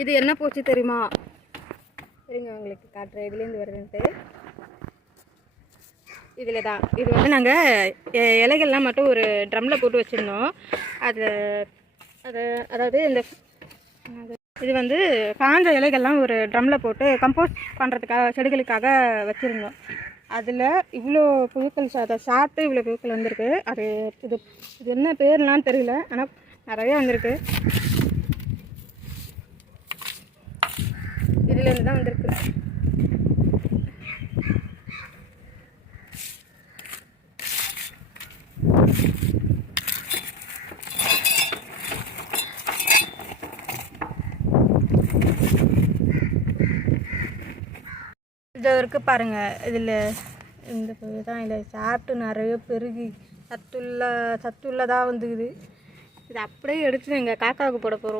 இது என்ன பூச்சி தெரியுமா? சரிங்க, உங்களுக்கு காட்டுறேன் இதுலேருந்து வருதுன்ட்டு. இதில் தான் இது வந்து நாங்கள் இலைகள்லாம் மட்டும் ஒரு ட்ரம்மில் போட்டு வச்சுருந்தோம். அதாவது இந்த இது வந்து காஞ்ச இலைகள்லாம் ஒரு ட்ரம்மில் போட்டு கம்போஸ்ட் பண்ணுறதுக்காக செடிகளுக்காக வச்சுருந்தோம். அதில் இவ்வளோ புழுக்கள் அதை சாப்பிட்டு இவ்வளோ புழுக்கள் வந்திருக்கு. அது இது இது என்ன பேர்லாம் தெரியல, ஆனால் நிறையா வந்திருக்கு. இதுலேருந்து தான் வந்திருக்கு. இது இருக்குது பாருங்கள். இதில் இந்த தான் இல்லை சாப்பிட்டு நிறைய பெருகி சத்துள்ளதாக வந்துக்குது. இது அப்படியே எடுத்து எங்கள் காக்காவுக்கு போட போகிறோம்.